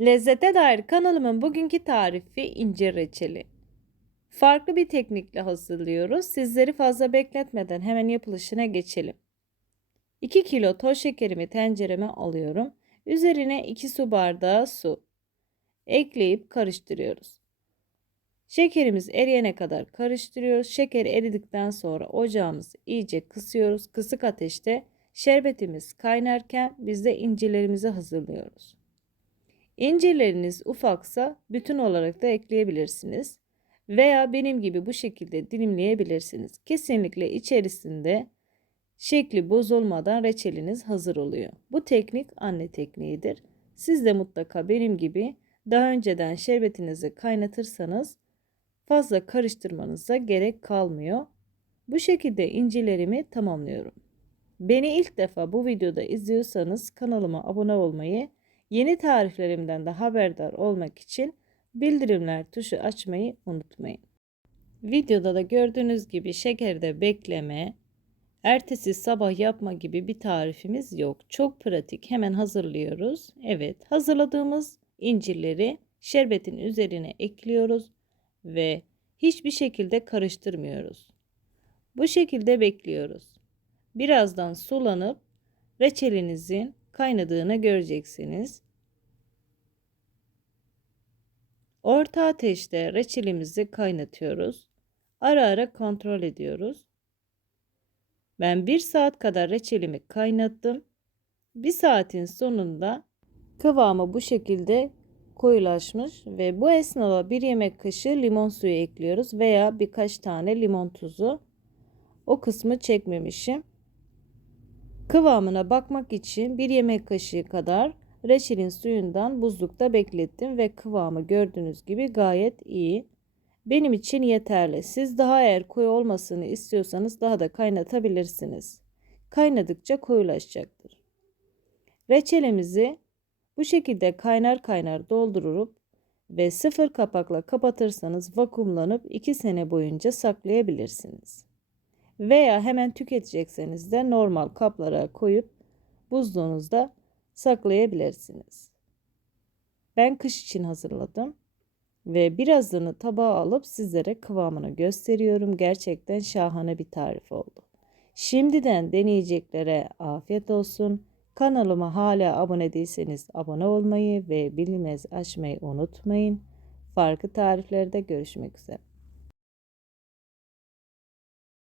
Lezzete dair kanalımın bugünkü tarifi incir reçeli. Farklı bir teknikle hazırlıyoruz. Sizleri fazla bekletmeden hemen yapılışına geçelim. 2 kilo toz şekerimi tencereme alıyorum. Üzerine 2 su bardağı su ekleyip karıştırıyoruz. Şekerimiz eriyene kadar karıştırıyoruz. Şeker eridikten sonra ocağımızı iyice kısıyoruz. Kısık ateşte şerbetimiz kaynarken biz de incirlerimizi hazırlıyoruz. İncirleriniz ufaksa bütün olarak da ekleyebilirsiniz. Veya benim gibi bu şekilde dilimleyebilirsiniz. Kesinlikle içerisinde şekli bozulmadan reçeliniz hazır oluyor. Bu teknik anne tekniğidir. Siz de mutlaka benim gibi daha önceden şerbetinizi kaynatırsanız fazla karıştırmanıza gerek kalmıyor. Bu şekilde incirlerimi tamamlıyorum. Beni ilk defa bu videoda izliyorsanız kanalıma abone olmayı, yeni tariflerimden de haberdar olmak için bildirimler tuşu açmayı unutmayın. Videoda da gördüğünüz gibi şekerde bekleme, ertesi sabah yapma gibi bir tarifimiz yok. Çok pratik. Hemen hazırlıyoruz. Evet, hazırladığımız incirleri şerbetin üzerine ekliyoruz ve hiçbir şekilde karıştırmıyoruz. Bu şekilde bekliyoruz. Birazdan sulanıp reçelinizin kaynadığını göreceksiniz. Orta ateşte reçelimizi kaynatıyoruz. Ara ara kontrol ediyoruz. Ben bir saat kadar reçelimi kaynattım. Bir saatin sonunda kıvamı bu şekilde koyulaşmış ve bu esnada bir yemek kaşığı limon suyu ekliyoruz veya birkaç tane limon tuzu. O kısmı çekmemişim. Kıvamına bakmak için bir yemek kaşığı kadar reçelin suyundan buzlukta beklettim ve kıvamı gördüğünüz gibi gayet iyi. Benim için yeterli. Siz daha eğer koyu olmasını istiyorsanız daha da kaynatabilirsiniz. Kaynadıkça koyulaşacaktır. Reçelimizi bu şekilde kaynar kaynar doldurup ve sıfır kapakla kapatırsanız vakumlanıp 2 sene boyunca saklayabilirsiniz. Veya hemen tüketecekseniz de normal kaplara koyup buzluğunuzda saklayabilirsiniz. Ben kış için hazırladım ve birazını tabağa alıp sizlere kıvamını gösteriyorum. Gerçekten şahane bir tarif oldu. Şimdiden deneyeceklere afiyet olsun. Kanalıma hala abone değilseniz abone olmayı ve bilmez açmayı unutmayın. Farklı tariflerde görüşmek üzere.